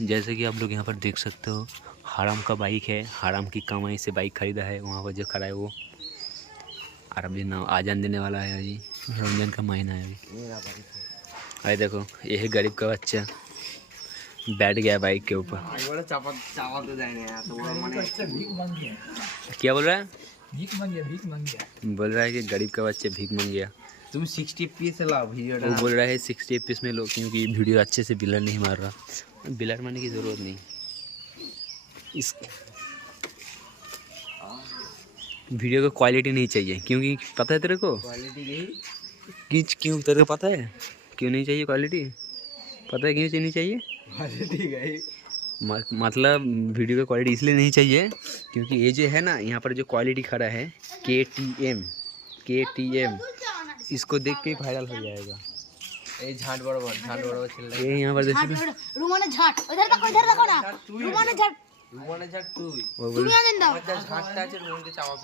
जैसे कि आप लोग यहाँ पर देख सकते हो, हराम का बाइक है, हराम की कमाई से बाइक खरीदा है। वहाँ पर जो खड़ा है वो, और अभी ना आजान देने वाला है। अभी रमजान का महीना है अभी। अरे देखो, ये है गरीब का बच्चा, बैठ गया बाइक के ऊपर। क्या बोल रहा है? भीख मांग गया। बोल रहा है कि गरीब का बच्चा भीख मांग गया। तुम 60 FPS से लाओ वीडियो। वो बोल रहा है 60 FPS में लो, क्योंकि वीडियो अच्छे से ब्लर नहीं मार रहा। ब्लर मारने की ज़रूरत नहीं। इस वीडियो को क्वालिटी नहीं चाहिए, क्योंकि पता है तेरे को क्वालिटी क्यों तेरे को पता है क्यों नहीं चाहिए क्वालिटी? पता है क्यों नहीं चाहिए? गई। मतलब वीडियो का क्वालिटी इसलिए नहीं चाहिए क्योंकि ये जो है ना, यहाँ पर जो क्वालिटी खड़ा है KTM, इसको देख के वायरल हो जाएगा। ये झाट बराबर चल रहा है। ये यहाँ पर देखिए, रुमाना झाट इधर देखो ना, रुमाना झाट रुमाना झाट তুই वो बोल তুমি আনেন দাও झाटটা আছে রুমকে চাপা